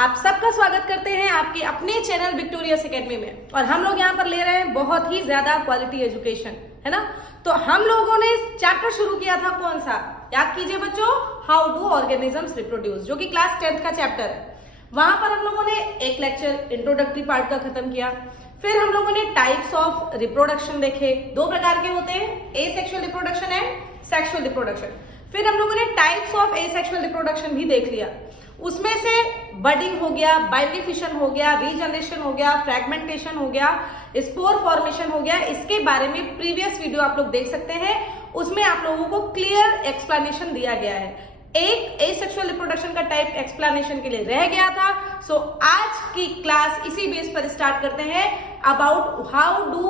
आप सबका स्वागत करते हैं आपके अपने चैनल विक्टोरियस एकेडमी में। और हम लोग यहाँ पर ले रहे हैं बहुत ही ज्यादा क्वालिटी एजुकेशन, है ना। तो हम लोगों ने चैप्टर शुरू किया था, कौन सा याद कीजिए बच्चों, हाउ डू ऑर्गेनिजम्स रिप्रोड्यूस, जो कि क्लास 10th का चैप्टर है। वहां पर हम लोगों ने एक लेक्चर इंट्रोडक्टरी पार्ट का खत्म किया। फिर हम लोगों ने टाइप्स ऑफ रिप्रोडक्शन देखे, दो प्रकार के होते हैं, asexual reproduction and sexual reproduction. फिर हम लोगों ने टाइप्स ऑफ एसेक्सुअल रिप्रोडक्शन भी देख लिया। उसमें से बडिंग हो गया, बाइफिशन हो गया, रीजनरेशन हो गया, फ्रैगमेंटेशन हो गया, स्पोर फॉर्मेशन हो गया। इसके बारे में प्रीवियस वीडियो आप लोग देख सकते हैं, उसमें आप लोगों को क्लियर एक्सप्लेनेशन दिया गया है। एक एसेक्सुअल रिप्रोडक्शन का टाइप एक्सप्लेनेशन के लिए रह गया था। सो आज की क्लास इसी बेस पर स्टार्ट करते हैं, about how do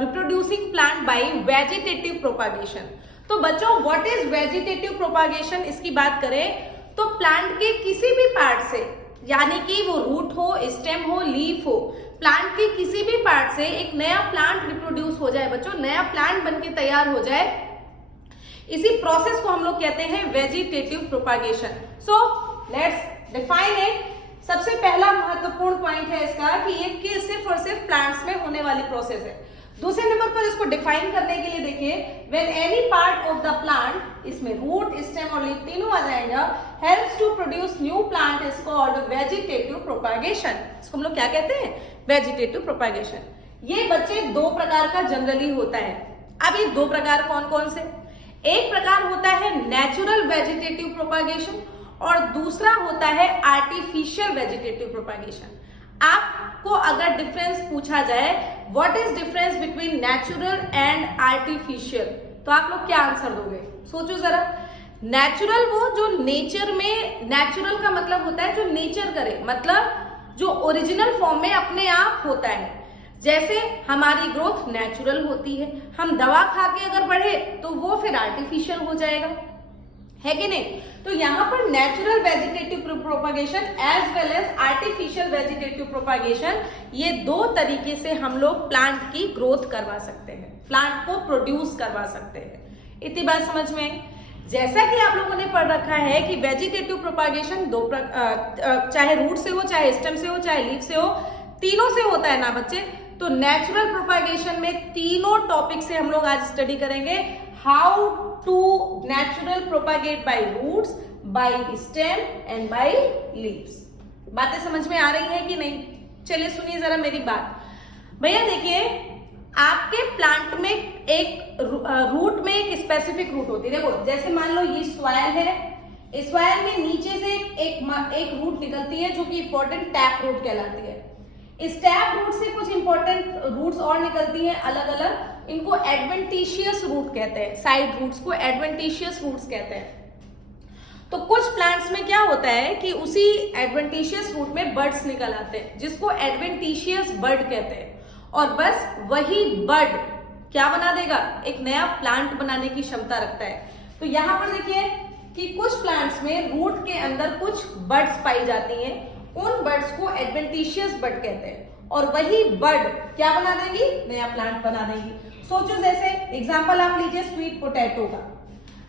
reproducing plant by vegetative propagation. तो बच्चों, व्हाट इज वेजिटेटिव प्रोपागेशन, इसकी बात करें तो प्लांट के किसी भी पार्ट से, यानी कि वो रूट हो, स्टेम हो, लीफ हो, प्लांट के किसी भी पार्ट से एक नया प्लांट रिप्रोड्यूस हो जाए बच्चों, नया प्लांट बनके तैयार हो जाए, इसी प्रोसेस को हम लोग कहते हैं vegetative propagation. So let's define it. सबसे पहला महत्वपूर्ण पॉइंट है इसका कि ये सिर्फ और सिर्फ प्लांट्स में होने वाली प्रोसेस है। दूसरे नंबर पर इसको डिफाइन करने के लिए देखिए, when any part of the plant, इसमें रूट, स्टेम और लीफ तीनों आ जाएगा, helps to produce new plant is called vegetative propagation. इसको हम लोग क्या कहते हैं, वेजिटेटिव प्रोपागेशन। ये बच्चे दो प्रकार का जनरली होता है। अब ये दो प्रकार कौन कौन से, एक प्रकार होता है नेचुरल वेजिटेटिव प्रोपागेशन और दूसरा होता है आर्टिफिशियल वेजिटेटिव प्रोपागेशन। आपको अगर डिफरेंस पूछा जाए, what is difference between natural and artificial, तो आप लोग क्या आंसर दोगे, सोचो जरा। नेचुरल वो जो नेचर में, नेचुरल का मतलब होता है जो नेचर करे, मतलब जो ओरिजिनल फॉर्म में अपने आप होता है। जैसे हमारी ग्रोथ नेचुरल होती है, हम दवा खा के अगर बढ़े तो वो फिर आर्टिफिशियल हो जाएगा, है कि नहीं। तो यहाँ पर natural vegetative propagation as well as artificial vegetative propagation, ये दो तरीके से हम लोग प्लांट की ग्रोथ करवा सकते हैं, प्लांट को प्रोड्यूस करवा सकते हैं। इतनी बात समझ में। जैसा कि आप लोगों ने पढ़ रखा है कि वेजिटेटिव प्रोपागेशन दो चाहे रूट से हो, चाहे स्टेम से हो, चाहे लीफ से हो, तीनों से होता है ना बच्चे। तो नेचुरल प्रोपागेशन में तीनों टॉपिक से हम लोग आज स्टडी करेंगे, how to natural propagate by roots, by stem and by leaves. बातें समझ में आ रही है कि नहीं? चलिए सुनिए जरा मेरी बात। भैया देखिए, आपके प्लांट में एक रूट में एक स्पेसिफिक रूट होती है। देखो जैसे मान लो ये सॉइल है, इस सॉइल में नीचे से एक रूट निकलती है जो कि इंपॉर्टेंट टैप रूट कहलाती है। इस टैप रूट से कुछ इंपॉर्टेंट रूट्स और निकलती हैं अलग अलग, इनको एडवेंटिशियस रूट कहते हैं, साइड रूट्स को एडवेंटिशियस रूट्स कहते हैं। तो कुछ प्लांट्स में क्या होता है कि उसी एडवेंटिशियस रूट में बर्ड्स निकल आते हैं, जिसको एडवेंटिशियस बर्ड कहते हैं। और बस वही बर्ड क्या बना देगा, एक नया प्लांट बनाने की क्षमता रखता है। तो यहाँ पर देखिए कि कुछ प्लांट्स में रूट के अंदर कुछ बर्ड्स पाई जाती हैं, उन बर्ड्स को एडवेंटिशियस बर्ड कहते हैं। और वही बर्ड क्या बना देगी, नया प्लांट बना देगी। सोचो जैसे एग्जांपल आप लीजिए स्वीट पोटैटो का।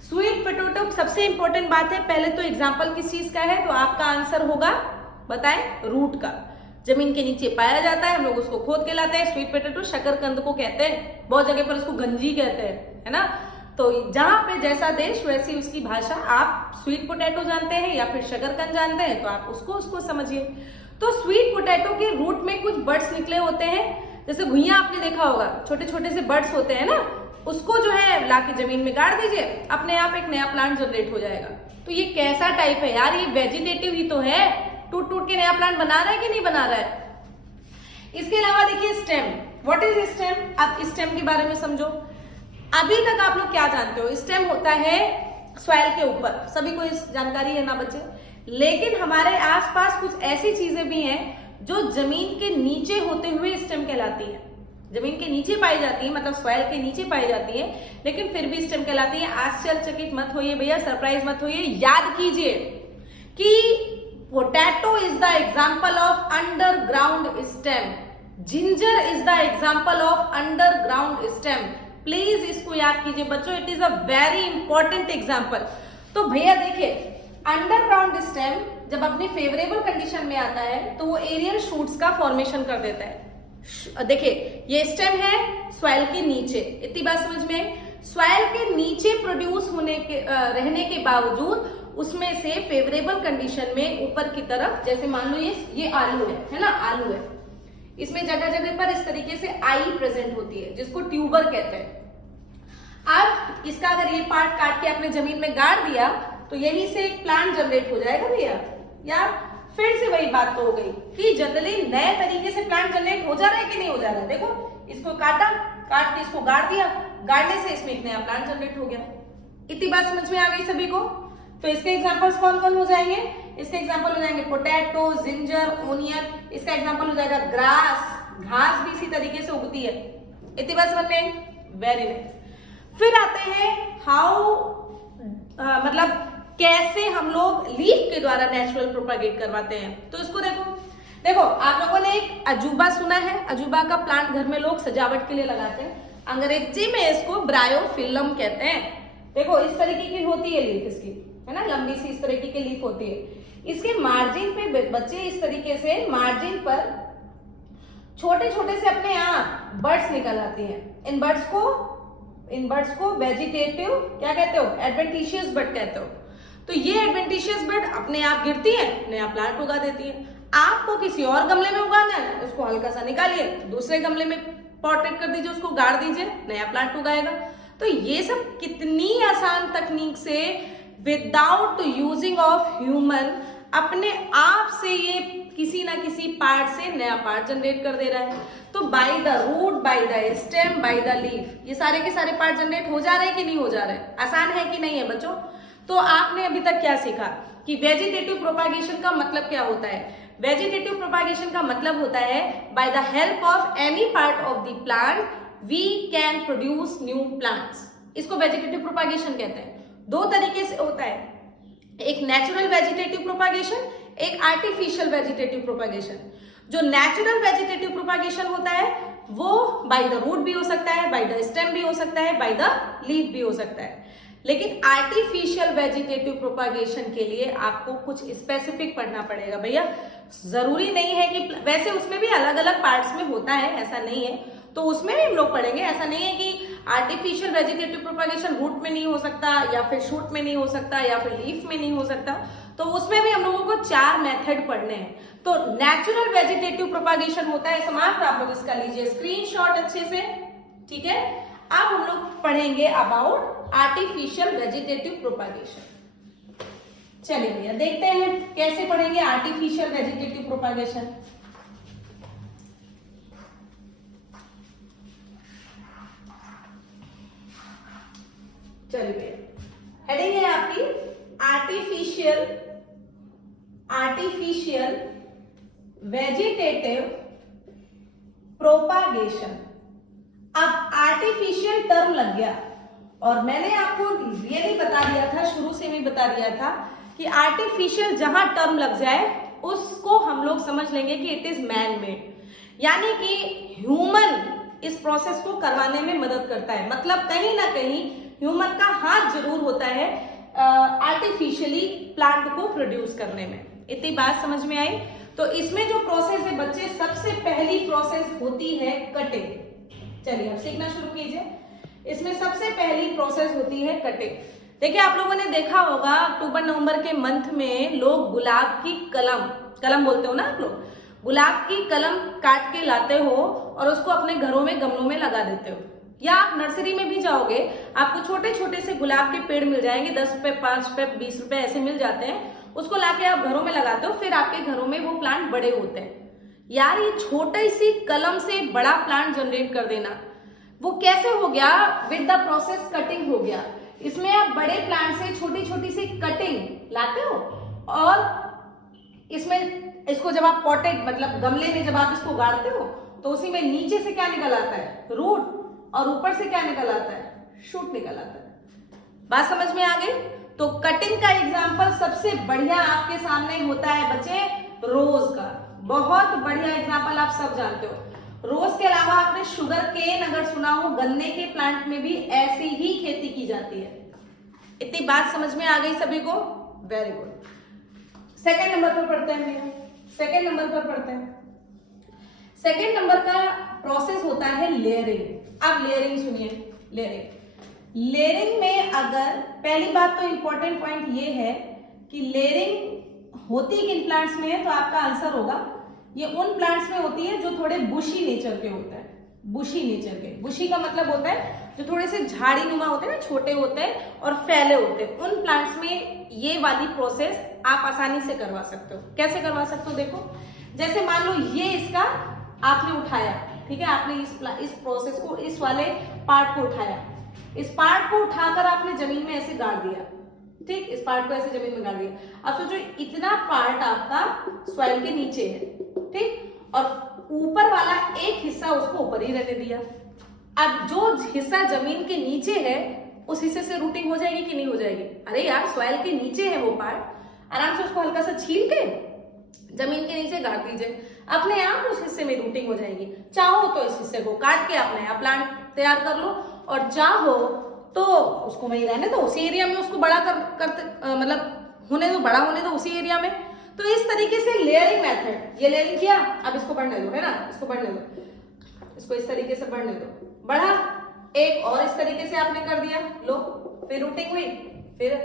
स्वीट पोटैटो सबसे इंपॉर्टेंट बात है, पहले तो एग्जांपल किस चीज का है, तो आपका आंसर होगा, बताएं, रूट का। जमीन के नीचे पाया जाता है, हम लोग उसको खोद के लाते हैं। स्वीट पोटैटो शकरकंद को कहते हैं, बहुत जगह पर उसको गंजी कहते हैं, है ना। तो जहां पे जैसा देश वैसी उसकी भाषा। आप स्वीट पोटैटो जानते हैं या फिर शकरकंद जानते हैं तो आप उसको समझिए। तो स्वीट पोटैटो के रूट में कुछ बर्ड्स निकले होते हैं, जैसे घुइयां आपने देखा होगा, छोटे छोटे से बर्ड्स होते हैं ना, उसको जो है लाके जमीन में गाड़ दीजिए, अपने आप एक नया प्लांट जनरेट हो जाएगा। तो ये कैसा टाइप है यार, ये वेजिटेटिव ही तो है, टूट टूट के नया प्लांट बना रहा है कि नहीं बना रहा है। इसके अलावा देखिए स्टेम, व्हाट इज स्टेम, आप स्टेम के बारे में समझो। अभी तक आप लोग क्या जानते हो, स्टेम होता है सॉइल के ऊपर, सभी को इस जानकारी है ना बच्चे। लेकिन हमारे आसपास कुछ ऐसी चीजें भी हैं जो जमीन के नीचे होते हुए स्टेम कहलाती है, जमीन के नीचे पाई जाती है, मतलब सॉइल के नीचे पाई जाती है, लेकिन फिर भी स्टेम कहलाती है। आश्चर्यचकित मत होइए भैया, सरप्राइज मत होइए, याद कीजिए कि potato is the example of underground stem, ginger is the example of underground stem. Please इसको याद कीजिए बच्चों, it is a very important example. तो भैया देखिए, अंडरग्राउंड स्टेम जब अपनी फेवरेबल कंडीशन में आता है तो वो एरियल शूट्स का फॉर्मेशन कर देता है। देखिए ये स्टेम है सॉइल के नीचे, इतनी बात समझ में। सॉइल के नीचे प्रोड्यूस होने के रहने के बावजूद उसमें से फेवरेबल कंडीशन में ऊपर की तरफ, जैसे मान लो ये आलू है ना, आलू है, इसमें जगह जगह पर इस तरीके से आई प्रेजेंट होती है जिसको ट्यूबर कहते हैं। अब इसका अगर ये पार्ट काट के आपने जमीन में गाड़ दिया तो यहीं से एक प्लांट जनरेट हो जाएगा भैया। यार फिर से वही बात तो हो गई कि जनरली नए तरीके से प्लांट जनरेट हो जा रहा है कि नहीं हो जा रहा है। देखो इसको काट के इसको गाड़ दिया, गाड़ने से इसमें एक नया प्लांट जनरेट हो गया। इतनी बात समझ में आ गई सभी को। तो इसके एग्जांपल्स कौन कौन हो जाएंगे? इसके एग्जांपल हो जाएंगे पोटैटो, जिंजर, ओनियन। इसका एग्जांपल हो जाएगा ग्रास, घास भी इसी तरीके से उगती है। इतनी बात समझ में? Very nice. फिर आते हैं मतलब कैसे हम लोग लीफ के द्वारा नेचुरल प्रोपागेट करवाते हैं। तो इसको देखो आप लोगों ने एक अजूबा सुना है। अजूबा का प्लांट घर में लोग सजावट के लिए लगाते हैं। अंग्रेजी में इसको ब्रायोफिलम कहते हैं। देखो इस तरीके की होती है लीफ इसकी, है ना, लंबी सी इस तरीके की लीफ होती है। इसके मार्जिन पे बच्चे इस तरीके से मार्जिन पर छोटे छोटे से अपने आप बर्ड्स निकल आती हैं। इन बर्ड्स को वेजिटेटिव क्या कहते हो? एडवेंटिशियस बर्ड कहते हो। तो ये एडवेंटिशियस बर्ड अपने आप गिरती है, नया प्लांट उगा देती है। आपको किसी और गमले में उगाना है, उसको हल्का सा निकालिए, दूसरे गमले में पॉटेड कर दीजिए, उसको गाड़ दीजिए, नया प्लांट उगाएगा। तो ये सब कितनी आसान तकनीक से विदाउट यूजिंग ऑफ ह्यूमन अपने आप से ये किसी ना किसी पार्ट से नया पार्ट जनरेट कर दे रहा है। तो by the root, by the stem, by the leaf, ये सारे के सारे पार्ट जनरेट हो जा रहे हैं कि नहीं हो जा रहे हैं? आसान है कि नहीं है बच्चों? तो आपने अभी तक क्या सीखा कि वेजिटेटिव प्रोपागेशन का मतलब क्या होता है? वेजिटेटिव प्रोपागेशन का मतलब होता है by the help of any part of the plant we can produce new plants. इसको वेजिटेटिव प्रोपागेशन कहते हैं। दो तरीके से होता है, एक नेचुरल वेजिटेटिव प्रोपागेशन, एक आर्टिफिशियल वेजिटेटिव प्रोपागेशन। जो नेचुरल वेजिटेटिव प्रोपागेशन होता है वो बाय द रूट भी हो सकता है, बाय द स्टेम भी हो सकता है, बाय द लीफ भी हो सकता है। लेकिन आर्टिफिशियल वेजिटेटिव प्रोपागेशन के लिए आपको कुछ स्पेसिफिक पढ़ना पड़ेगा भैया। जरूरी नहीं है कि, वैसे उसमें भी अलग अलग पार्ट्स में होता है, ऐसा नहीं है, तो उसमें भी हम लोग पढ़ेंगे। ऐसा नहीं है कि आर्टिफिशियल वेजिटेटिव प्रोपागेशन रूट में नहीं हो सकता, या फिर शूट में नहीं हो सकता, या फिर लीफ में नहीं हो सकता। तो उसमें भी हम लोगों को 4 मेथड पढ़ने हैं। तो नेचुरल वेजिटेटिव प्रोपागेशन होता है समाप्त। आप लोग इसका लीजिए स्क्रीनशॉट अच्छे से, ठीक है। अब हम लोग पढ़ेंगे अबाउट आर्टिफिशियल वेजिटेटिव प्रोपागेशन। चलिए भैया देखते हैं कैसे पढ़ेंगे आर्टिफिशियल वेजिटेटिव प्रोपागेशन। चलिए भैया हेडिंग है आपकी आर्टिफिशियल वेजिटेटिव प्रोपागेशन। अब आर्टिफिशियल टर्म लग गया, और मैंने आपको ये भी बता दिया था, शुरू से भी बता दिया था कि आर्टिफिशियल जहां टर्म लग जाए उसको हम लोग समझ लेंगे कि इट इज मैन मेड, यानी कि ह्यूमन इस प्रोसेस को करवाने में मदद करता है। मतलब कहीं ना कहीं ह्यूमन का हाथ जरूर होता है आर्टिफिशियली प्लांट को प्रोड्यूस करने में। इतनी बात समझ में आई? तो इसमें जो प्रोसेस है बच्चे, सबसे पहली प्रोसेस होती है कटिंग। चलिए अब सीखना शुरू कीजिए। इसमें सबसे पहली प्रोसेस होती है कटिंग। देखिए आप लोगों ने देखा होगा अक्टूबर नवंबर के मंथ में लोग गुलाब की कलम बोलते हो ना आप लोग, गुलाब की कलम काट के लाते हो और उसको अपने घरों में गमलों में लगा देते हो। या आप नर्सरी में भी जाओगे, आपको छोटे छोटे से गुलाब के पेड़ मिल जाएंगे, 10 रुपए, 5 रुपए, 20 रुपए ऐसे मिल जाते हैं। उसको लाके आप घरों में लगाते हो, फिर आपके घरों में वो प्लांट बड़े होते हैं। यार ये छोटी सी कलम से बड़ा प्लांट जनरेट कर देना, वो कैसे हो गया? विद द प्रोसेस कटिंग हो गया। इसमें आप बड़े प्लांट से छोटी छोटी सी कटिंग लाते हो, और इसमें इसको जब आप पॉटेड मतलब गमले में जब आप इसको गाड़ते हो तो उसी में नीचे से क्या निकल आता है? रूट, और ऊपर से क्या निकल आता है? शूट निकल आता है। बात समझ में आ गई? तो कटिंग का एग्जाम्पल सबसे बढ़िया आपके सामने होता है बच्चे रोज का। बहुत बढ़िया एग्जाम्पल, आप सब जानते हो। रोज के अलावा आपने शुगर केन अगर सुना हो, गन्ने के प्लांट में भी ऐसी ही खेती की जाती है। इतनी बात समझ में आ गई सभी को? Very good. सेकेंड नंबर पर पढ़ते हैं भैया, सेकेंड नंबर पर पढ़ते हैं। सेकेंड नंबर का प्रोसेस होता है लेयरिंग। अब लेयरिंग सुनिए, लेयरिंग में अगर पहली बात तो इंपॉर्टेंट पॉइंट ये है कि लेयरिंग होती किन प्लांट्स में है, तो आपका आंसर होगा ये उन प्लांट्स में होती है जो थोड़े बुशी नेचर के होते हैं। बुशी नेचर के, बुशी का मतलब होता है जो थोड़े से झाड़ी नुमा होते हैं ना, छोटे होते हैं और फैले होते हैं, उन प्लांट्स में ये वाली प्रोसेस आप आसानी से करवा सकते हो। कैसे करवा सकते हो, देखो जैसे मान लो ये इसका आपने उठाया, ठीक है, आपने इस प्रोसेस को, इस वाले पार्ट को उठाया, इस पार्ट को उठाकर आपने जमीन में ऐसे गाड़ दिया, ठीक, इस पार्ट को ऐसे जमीन में गाड़ दिया। अब सोचो इतना पार्ट आपका सॉइल के नीचे है, ठीक, और ऊपर वाला एक हिस्सा उसको ऊपर ही रहने दिया। अब जो हिस्सा जमीन के नीचे है उस हिस्से से रूटिंग हो जाएगी कि नहीं हो जाएगी? अरे यार सॉइल के नीचे है वो पार्ट, आराम से उसको हल्का सा छील के जमीन के नीचे गाड़ दीजिए, अपने आप उस हिस्से में रूटिंग हो जाएगी। चाहो तो इस हिस्से को काट के आप नया प्लांट तैयार कर लो, और चाहो तो उसको वहीं रहने दो, उसी एरिया में उसको बड़ा करते मतलब होने दो, बड़ा होने दो उसी एरिया में। तो इस तरीके से लेयरिंग मेथड, ये लेयरिंग किया, अब इसको बढ़ने दो, है ना, इसको बढ़ने दो, इसको इस तरीके से बढ़ने दो, बढ़ा, एक और इस तरीके से आपने कर दिया, लो फिर रूटिंग हुई, फिर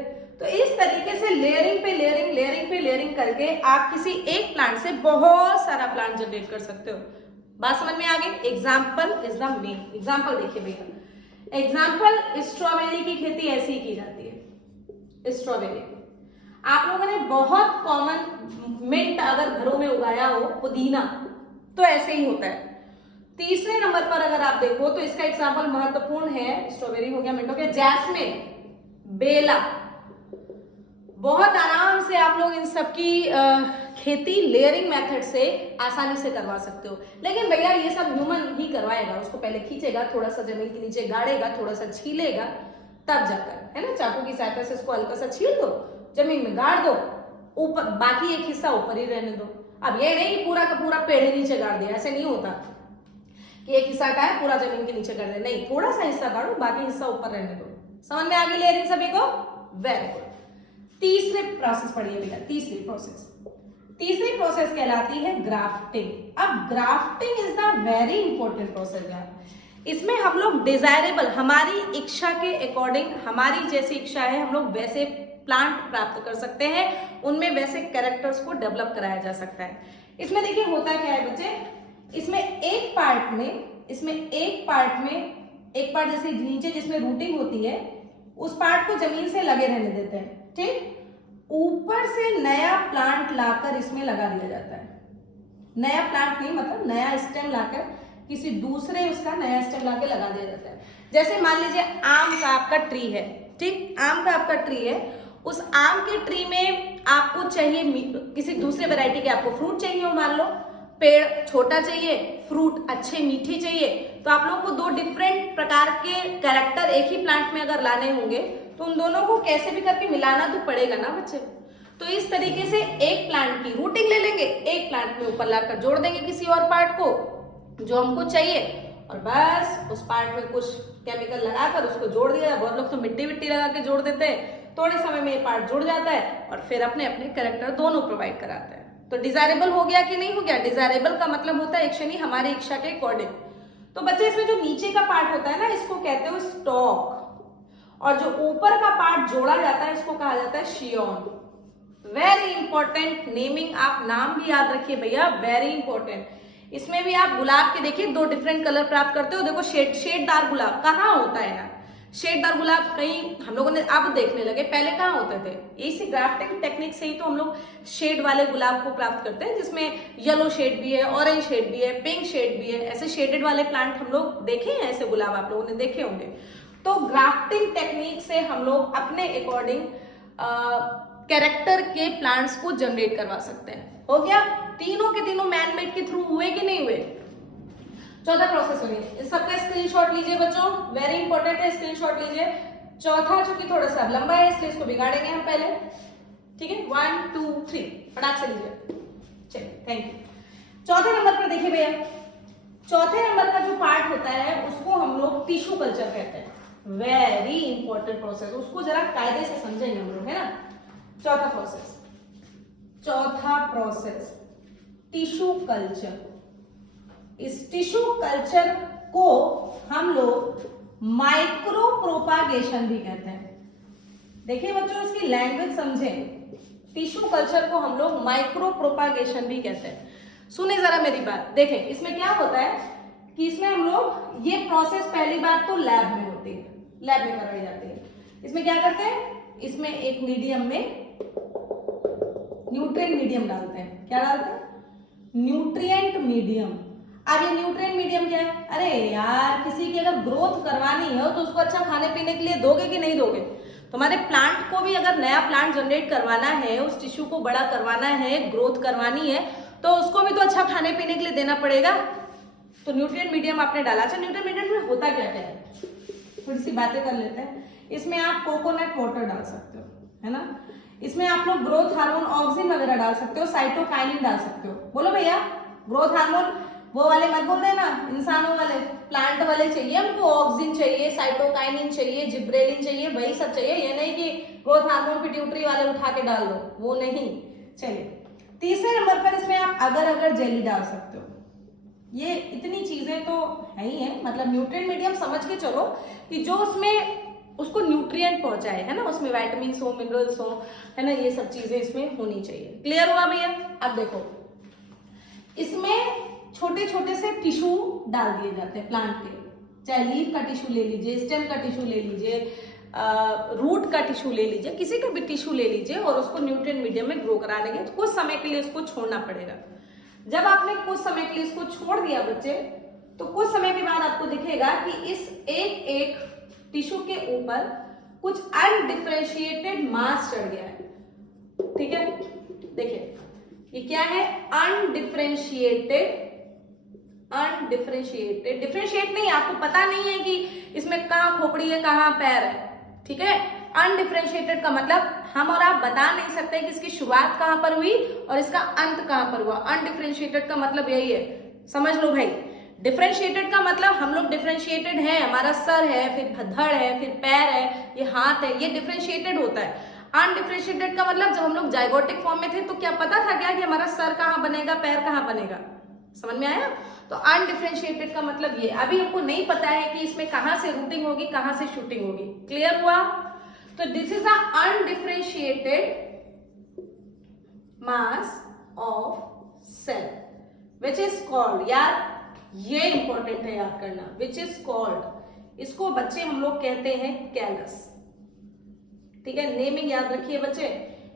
तो इस तरीके से लेयरिंग पे लेयरिंग, लेयरिंग पे लेयरिंग करके आप किसी एक प्लांट से बहुत सारा प्लांट जनरेट कर सकते हो। बात समझ में आ गई? Example is the main example. देखिए भैया, एग्जाम्पल स्ट्रॉबेरी की खेती ऐसी ही की जाती है। स्ट्रॉबेरी आप लोगों ने बहुत कॉमन मिंट अगर घरों में उगाया हो, पुदीना, तो ऐसे ही होता है। तीसरे नंबर पर अगर आप देखो तो इसका एग्जाम्पल महत्वपूर्ण है, स्ट्रॉबेरी हो गया, मिंट हो गया, जैस्मिन, बेला, बहुत आराम से आप लोग इन सबकी खेती लेयरिंग मेथड से आसानी से करवा सकते हो। लेकिन भैया ये सब ह्यूमन ही करवाएगा, उसको पहले खींचेगा, थोड़ा सा जमीन के नीचे गाड़ेगा, थोड़ा सा छीलेगा, तब जाकर, है ना, चाकू की सहायता से इसको हल्का सा छील दो, जमीन में गाड़ दो, ऊपर बाकी एक हिस्सा ऊपर ही रहने दो। अब ये नहीं पूरा का पूरा पेड़ नीचे गाड़ दिया, ऐसे नहीं होता कि एक हिस्सा का है पूरा जमीन के नीचे कर दे, नहीं, थोड़ा सा हिस्सा गाड़ो, बाकी हिस्सा ऊपर रहने दो। समझ में आ गई लेयरिंग सभी को? Very good. तीसरे प्रोसेस पढ़िए बेटा, तीसरी प्रोसेस कहलाती है ग्राफ्टिंग। अब grafting is the very important process यार। इसमें हम लोग डिजायरेबल, हमारी इच्छा के अकॉर्डिंग, हमारी जैसी इच्छा है हम लोग वैसे प्लांट प्राप्त कर सकते हैं, उनमें वैसे कैरेक्टर्स को डेवलप कराया जा सकता है। इसमें देखिए होता क्या है बच्चे, इसमें एक पार्ट में एक पार्ट जैसे नीचे जिसमें रूटिंग होती है, उस पार्ट को जमीन से लगे रहने देते हैं, ठीक, ऊपर से नया प्लांट लाकर इसमें लगा दिया जाता है। नया प्लांट नहीं, मतलब नया स्टेम लाकर किसी दूसरे उसका नया स्टेम लाकर लगा दिया जाता है। जैसे मान लीजिए आम का आपका ट्री है, ठीक, आम का आपका ट्री है, उस आम के ट्री में आपको चाहिए किसी दूसरे वैरायटी के आपको फ्रूट चाहिए हो, मान लो पेड़ छोटा चाहिए, फ्रूट अच्छे मीठे चाहिए, तो आप लोगों को दो डिफरेंट प्रकार के कैरेक्टर एक ही प्लांट में अगर लाने होंगे तो उन दोनों को कैसे भी करके मिलाना तो पड़ेगा ना बच्चे। तो इस तरीके से एक प्लांट की रूटिंग ले लेंगे, एक प्लांट में ऊपर लाकर जोड़ देंगे किसी और पार्ट को जो हमको चाहिए, और बस उस पार्ट में कुछ केमिकल लगाकर उसको जोड़ दिया। बहुत लोग तो मिट्टी विट्टी लगा के जोड़ देते हैं, थोड़े समय में ये पार्ट जुड़ जाता है और फिर अपने अपने कैरेक्टर दोनों प्रोवाइड कराते हैं। तो डिजायरेबल हो गया कि नहीं हो गया? डिजायरेबल का मतलब होता है एक्चुअली हमारी इच्छा के अकॉर्डिंग। तो बच्चे इसमें जो नीचे का पार्ट होता है ना, इसको कहते हो स्टॉक, और जो ऊपर का पार्ट जोड़ा जाता है इसको कहा जाता है शियोन। वेरी इंपॉर्टेंट नेमिंग, आप नाम भी याद रखिए भैया, वेरी इंपॉर्टेंट। इसमें भी आप गुलाब के देखिए दो डिफरेंट कलर प्राप्त करते हो। देखो शेडदार गुलाब कहाँ होता है यार? शेडदार गुलाब कहीं हम लोगों ने अब देखने लगे, पहले कहाँ होते थे? इसी ग्राफ्टिंग टेक्निक से ही तो हम लोग शेड वाले गुलाब को प्राप्त करते हैं, जिसमें येलो शेड भी है, ऑरेंज शेड भी है, पिंक शेड भी है। ऐसे शेडेड वाले प्लांट हम लोग देखे हैं, ऐसे गुलाब आप लोगों ने देखे होंगे। तो ग्राफ्टिंग टेक्निक से हम लोग अपने अकॉर्डिंग कैरेक्टर के प्लांट्स को जनरेट करवा सकते हैं। हो गया? तीनों के तीनों मैनमेड के थ्रू हुए कि नहीं हुए? चौथा प्रोसेस सुनिए, इस सबका स्क्रीनशॉट लीजिए बच्चों, वेरी इंपॉर्टेंट है, स्क्रीनशॉट लीजिए। चौथा चूंकि थोड़ा सा लंबा है इसलिए इसको बिगाड़ेंगे हम पहले, ठीक है? 1 2 3 फटाक से लीजिए, चलिए, थैंक यू। चौथे नंबर पर देखिए भैया, चौथे नंबर का जो पार्ट होता है उसको हम लोग टिश्यू कल्चर कहते हैं। वेरी इंपॉर्टेंट प्रोसेस, उसको जरा कायदे से समझेंगे हम लोग, है ना? चौथा चौथा प्रोसेस टिश्यू कल्चर। इस टिश्यू कल्चर को हम लोग माइक्रो प्रोपागेशन भी कहते हैं। देखिए बच्चों, इसकी लैंग्वेज समझें। टिश्यू कल्चर को हम लोग माइक्रो प्रोपागेशन भी कहते हैं। सुने जरा मेरी बात, देखें इसमें क्या होता है कि इसमें हम लोग ये प्रोसेस पहली बात तो लैब में होती है, लैब में कराई जाती है। इसमें क्या करते हैं, इसमें एक मीडियम में न्यूट्रिएंट मीडियम डालते हैं। क्या डालते हैं? Nutrient medium. अब ये न्यूट्रिएंट मीडियम क्या है? अरे यार, किसी की अगर ग्रोथ करवानी हो तो उसको अच्छा खाने पीने के लिए दोगे कि नहीं दोगे? तुम्हारे प्लांट को भी अगर नया प्लांट जनरेट करवाना है, उस टिश्यू को बड़ा करवाना है, ग्रोथ करवानी है, तो उसको भी तो अच्छा खाने पीने के लिए देना पड़ेगा। तो न्यूट्रिएंट मीडियम आपने डाला। अच्छा, न्यूट्रिएंट मीडियम में होता क्या क्या है, थोड़ी सी बातें कर लेते हैं। इसमें आप कोकोनट वाटर डाल सकते हो, है ना। इसमें आप लोग ग्रोथ हार्मोन ऑक्सिन वगैरह डाल सकते हो, साइटोकाइनिन डाल सकते हो। बोलो भैया, ग्रोथ हार्मोन वो वाले मत बोल देना, इंसानों वाले, प्लांट वाले चाहिए हमको। ऑक्सिन चाहिए, साइटोकाइनिन चाहिए, जिब्रेलिन चाहिए, वही सब चाहिए। ये नहीं कि ग्रोथ हार्मोन पिट्यूटरी वाले उठा के डाल दो, वो नहीं। चलिए, तीसरे नंबर पर इसमें आप अगर अगर जेली डाल सकते हो। ये इतनी चीजें तो है ही है, मतलब न्यूट्रिएंट मीडियम समझ के चलो कि जो उसमें उसको न्यूट्रिएंट पहुंचाए, है ना, उसमें विटामिन हो, मिनरल्स हो, है ना, ये सब चीजें इसमें होनी चाहिए। क्लियर हुआ भैया? अब देखो, इसमें छोटे छोटे से टिश्यू डाल दिए जाते हैं प्लांट के, चाहे लीफ का टिश्यू ले लीजिए, स्टेम का टिश्यू ले लीजिए, रूट का टिश्यू ले लीजिए, किसी का भी टिश्यू ले लीजिए और उसको न्यूट्रिएंट मीडियम में ग्रो करा लेंगे। तो कुछ समय के लिए उसको छोड़ना पड़ेगा। जब आपने कुछ समय के लिए इसको छोड़ दिया बच्चे, तो कुछ समय के बाद आपको दिखेगा कि इस एक एक टिश्यू के ऊपर कुछ अनडिफरेंशिएटेड मास चढ़ गया है। ठीक है, देखिए ये क्या है? अनडिफरेंशिएटेड। डिफरेंशिएट नहीं, आपको पता नहीं है कि इसमें कहाँ खोपड़ी है कहाँ पैर है। ठीक है, अनडिफरेंशिएटेड का मतलब हम और आप बता नहीं सकते कि इसकी शुरुआत कहां पर हुई और इसका अंत कहां पर हुआ। अनडिफरेंशिएटेड का मतलब यही है, समझ लो भाई। डिफरेंशिएटेड का मतलब हम लोग डिफरेंशिएटेड है, हमारा सर है, फिर धड़ है, फिर पैर है, ये हाथ है, ये डिफरेंशिएटेड होता है। अनडिफरेंशिएटेड का मतलब जब हम लोग जाइगोटिक फॉर्म में थे तो क्या पता था क्या कि हमारा सर कहां बनेगा, पैर कहां बनेगा? समझ में आया? तो अनडिफरेंशिएटेड का मतलब ये, अभी हमको नहीं पता है कि इसमें कहां से रूटिंग होगी, कहां से शूटिंग होगी। क्लियर हुआ? तो this is a undifferentiated mass of cell which is called, यार ये इंपॉर्टेंट है याद करना, विच इज कॉल्ड, इसको बच्चे हम लोग कहते हैं कैलस। ठीक है, नेमिंग याद रखिए बच्चे,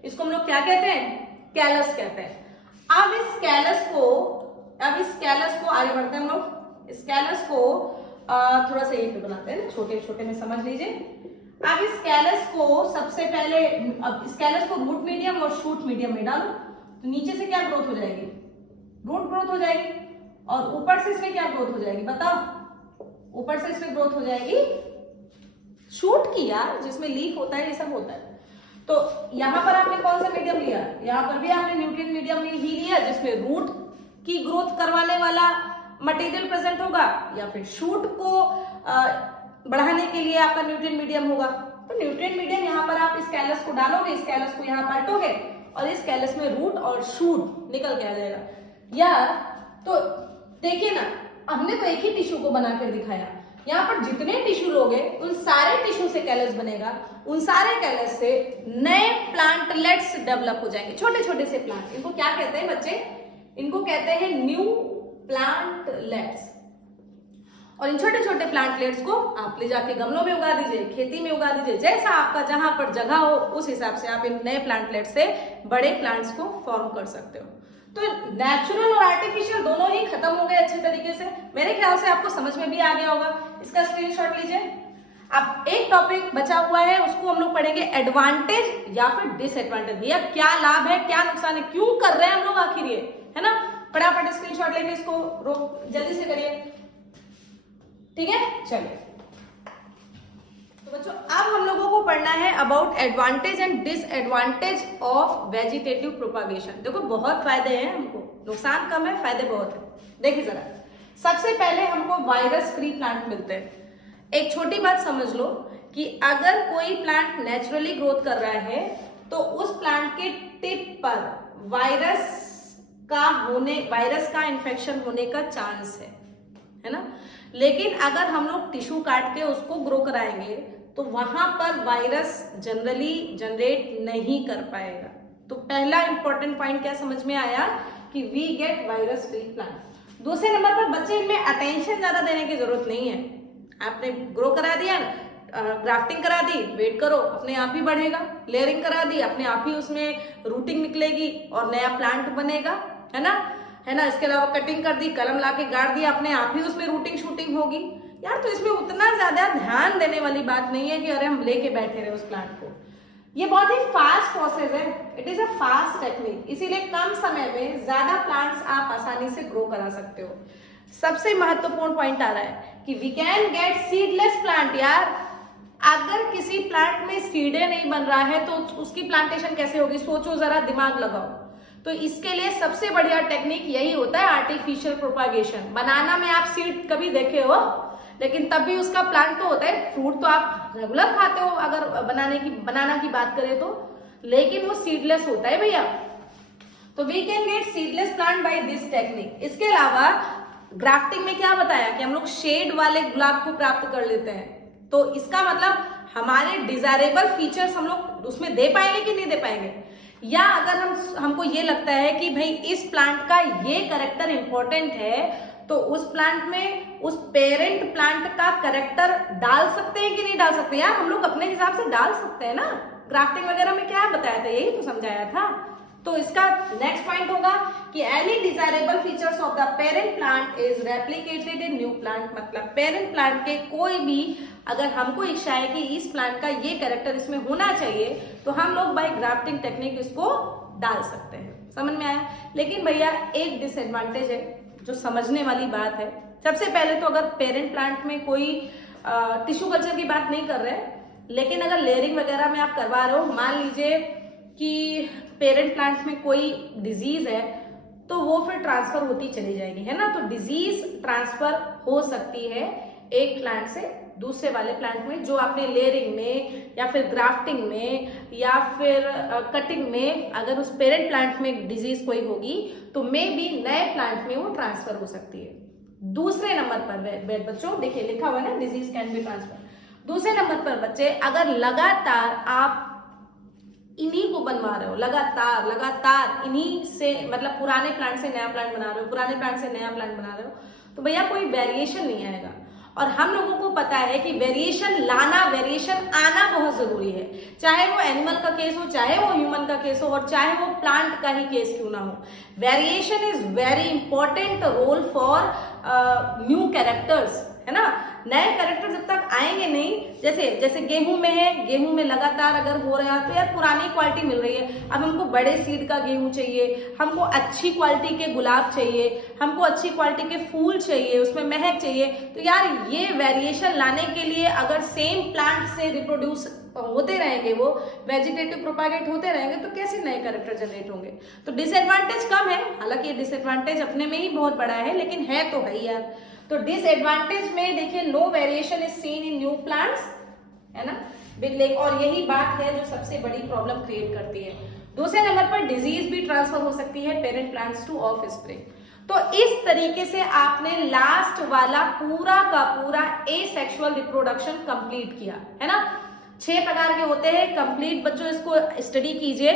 इसको हम लोग क्या कहते हैं? कैलस कहते हैं। अब इस कैलस को आगे बढ़ते हैं हम लोग। इस कैलस को थोड़ा सा ये बनाते हैं, छोटे छोटे में समझ लीजिए। अब इस कैलस को सबसे पहले, अब इस कैलस को रूट मीडियम और शूट मीडियम में डालो, तो नीचे से क्या ग्रोथ हो जाएगी? रूट ग्रोथ हो जाएगी। और ऊपर से इसमें क्या ग्रोथ हो जाएगी बताओ? ऊपर से इसमें ग्रोथ हो जाएगी शूट की, यार जिसमें लीफ होता है, ये सब होता है। तो यहां पर आपने कौन सा मीडियम लिया? यहां पर भी आपने न्यूट्रिएंट मीडियम ही लिया, जिसमें रूट की ग्रोथ करवाने वाला मटेरियल प्रेजेंट होगा, या फिर शूट को बढ़ाने के लिए आपका न्यूट्रिएंट मीडियम होगा। तो न्यूट्रिएंट मीडियम यहाँ पर आप इस कैलस को डालोगे, इस कैलस को यहाँ पलटोगे और इस कैलस में रूट और शूट निकल के आ जाएगा। यार तो देखिए ना, हमने तो एक ही टिश्यू को बनाकर दिखाया, यहाँ पर जितने टिश्यू लोगे उन सारे टिश्यू से कैलस बनेगा, उन सारे कैलस से नए प्लांटलेट्स डेवलप हो जाएंगे, छोटे छोटे से प्लांट। इनको क्या कहते हैं बच्चे? इनको कहते हैं न्यू प्लांटलेट्स। और इन छोटे छोटे प्लांटलेट्स को आप ले जाके गमलों में उगा दीजिए, खेती में उगा दीजिए, जैसा आपका जहां पर जगह हो उस हिसाब से आप इन नए प्लांटलेट्स से बड़े प्लांट्स को फॉर्म कर सकते हो। तो नेचुरल और आर्टिफिशियल दोनों ही खत्म हो गए अच्छे तरीके से। मेरे ख्याल से आपको समझ में भी आ गया होगा। इसका स्क्रीनशॉट लीजिए। अब एक टॉपिक बचा हुआ है, उसको हम लोग पढ़ेंगे एडवांटेज या फिर डिसएडवांटेज। भैया क्या लाभ है, क्या नुकसान है, क्यों कर रहे हैं हम लोग आखिर ये, है ना। फटाफट स्क्रीनशॉट लेके इसको जल्दी से करिए, ठीक है। चलिए तो बच्चों अब हम लोगों को पढ़ना है about advantage and disadvantage of vegetative propagation. देखो बहुत फायदे हैं हमको, नुकसान कम है, फायदे बहुत है। देखिए जरा, सबसे पहले हमको वायरस फ्री प्लांट मिलते हैं। एक छोटी बात समझ लो कि अगर कोई प्लांट नेचुरली ग्रोथ कर रहा है तो उस प्लांट के टिप पर वायरस का इन्फेक्शन होने का चांस है ना। लेकिन अगर हम लोग टिश्यू काट के उसको ग्रो कराएंगे तो वहां पर वायरस जनरली जनरेट नहीं कर पाएगा। तो पहला इंपॉर्टेंट पॉइंट क्या समझ में आया कि we get virus free plant. दूसरे नंबर पर बच्चे इनमें अटेंशन ज्यादा देने की जरूरत नहीं है। आपने ग्रो करा दिया, ग्राफ्टिंग करा दी, वेट करो, अपने आप ही बढ़ेगा। लेयरिंग करा दी, अपने आप ही उसमें रूटिंग निकलेगी और नया प्लांट बनेगा, है ना। इसके अलावा कटिंग कर दी, कलम लाके गाड़ दिया, अपने आप ही उसमें रूटिंग शूटिंग होगी। यार तो इसमें उतना ज्यादा ध्यान देने वाली बात नहीं है कि अरे हम लेके बैठे रहे उस प्लांट को। ये बहुत ही फास्ट प्रोसेस है, it is a fast technique, इसीलिए कम समय में ज्यादा प्लांट्स आप आसानी से ग्रो करा सकते हो। सबसे महत्वपूर्ण पॉइंट आ रहा है कि we can get seedless plant. यार अगर किसी प्लांट में सीडे नहीं बन रहा है तो उसकी प्लांटेशन कैसे होगी, सोचो जरा, दिमाग लगाओ। तो इसके लिए सबसे बढ़िया टेक्निक यही होता है आर्टिफिशियल प्रोपागेशन। बनाना में आप सीड कभी देखे हो, लेकिन तब भी उसका प्लांट तो होता है। फ्रूट तो आप रेगुलर खाते हो अगर बनाना की बात करें तो, लेकिन वो सीडलेस होता है भैया। तो we can get seedless plant by this technique. इसके अलावा ग्राफ्टिंग में क्या बताया कि हम लोग शेड वाले गुलाब को प्राप्त कर लेते हैं। तो इसका मतलब हमारे डिजायरेबल फीचर्स हम लोग उसमें दे पाएंगे कि नहीं दे पाएंगे। या अगर हमको ये लगता है कि भाई इस प्लांट का ये कैरेक्टर इंपॉर्टेंट है तो उस प्लांट में उस पेरेंट प्लांट का कैरेक्टर डाल सकते हैं कि नहीं डाल सकते। यार हम लोग अपने हिसाब से डाल सकते हैं ना। ग्राफ्टिंग वगैरह में क्या बताया था, यही तो समझाया था। तो इसका नेक्स्ट पॉइंट होगा कि any desirable features of the parent plant is replicated in new plant. मतलब पेरेंट प्लांट के कोई भी अगर हमको इच्छा है कि इस प्लांट का ये कैरेक्टर इसमें होना चाहिए तो हम लोग बाय ग्राफ्टिंग टेक्निक इसको डाल सकते हैं। समझ में आया। लेकिन भैया एक डिसएडवांटेज है जो समझने वाली बात है। सबसे पहले तो अगर पेरेंट प्लांट में कोई टिश्यू कल्चर की बात नहीं कर रहे, लेकिन अगर लेयरिंग वगैरह में आप करवा रहे हो, मान लीजिए कि पेरेंट प्लांट में कोई डिजीज है तो वो फिर ट्रांसफर होती चली जाएगी, है ना। तो डिजीज ट्रांसफर हो सकती है एक प्लांट से दूसरे वाले प्लांट में, जो आपने लेयरिंग में या फिर ग्राफ्टिंग में या फिर कटिंग में अगर उस पेरेंट प्लांट में डिजीज कोई होगी तो मे बी नए प्लांट में वो ट्रांसफर हो सकती है। दूसरे नंबर पर बच्चों देखिए लिखा हुआ है ना, डिजीज कैन बी ट्रांसफर। दूसरे नंबर पर बच्चे अगर लगातार आप इन्हीं को बनवा रहे हो, लगातार इन्हीं से, मतलब पुराने प्लांट से नया प्लांट बना रहे हो, पुराने प्लांट से नया प्लांट बना रहे हो, तो भैया कोई वेरिएशन नहीं आएगा। और हम लोगों को पता है कि वेरिएशन आना बहुत जरूरी है, चाहे वो एनिमल का केस हो, चाहे वो ह्यूमन का केस हो, और चाहे वो प्लांट का ही केस क्यों ना हो। Variation is very important role for new characters, है ना। नए कैरेक्टर जब तक आएंगे नहीं, जैसे गेहूं में है, गेहूं में लगातार अगर हो रहा है तो यार पुरानी क्वालिटी मिल रही है, अब हमको बड़े सीड का गेहूं चाहिए, हमको अच्छी क्वालिटी के गुलाब चाहिए, हमको अच्छी क्वालिटी के फूल चाहिए, उसमें महक चाहिए। तो यार ये वेरिएशन लाने के लिए अगर सेम प्लांट से रिप्रोड्यूस होते रहेंगे, वो वेजिटेटिव प्रोपागेट होते रहेंगे, तो कैसे नए कैरेक्टर जनरेट होंगे। तो डिसएडवांटेज कम है, हालांकि ये डिसएडवांटेज अपने में ही बहुत बड़ा है, लेकिन है तो है यार। तो डिसएडवांटेज में देखिए no variation is seen in new plants, है ना। और यही बात है जो सबसे बड़ी प्रॉब्लम क्रिएट करती है। दूसरे नंबर पर डिजीज भी ट्रांसफर हो सकती है parent plants two of spring. तो इस तरीके से आपने लास्ट वाला पूरा का पूरा एसेक्सुअल रिप्रोडक्शन कंप्लीट किया, है ना। 6 प्रकार के होते हैं कंप्लीट। बच्चों इसको स्टडी कीजिए।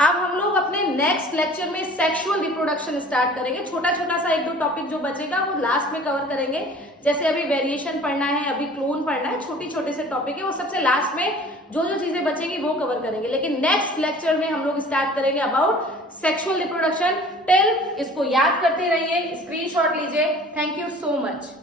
अब हम लोग अपने नेक्स्ट लेक्चर में सेक्सुअल रिप्रोडक्शन स्टार्ट करेंगे। छोटा छोटा सा 1-2 टॉपिक जो बचेगा वो लास्ट में कवर करेंगे। जैसे अभी वेरिएशन पढ़ना है, अभी क्लोन पढ़ना है, छोटे से टॉपिक है, वो सबसे लास्ट में जो चीजें बचेंगी वो कवर करेंगे। लेकिन नेक्स्ट लेक्चर में हम लोग स्टार्ट करेंगे अबाउट सेक्सुअल रिप्रोडक्शन। टिल इसको याद करते रहिए, स्क्रीनशॉट लीजिए। Thank you so much.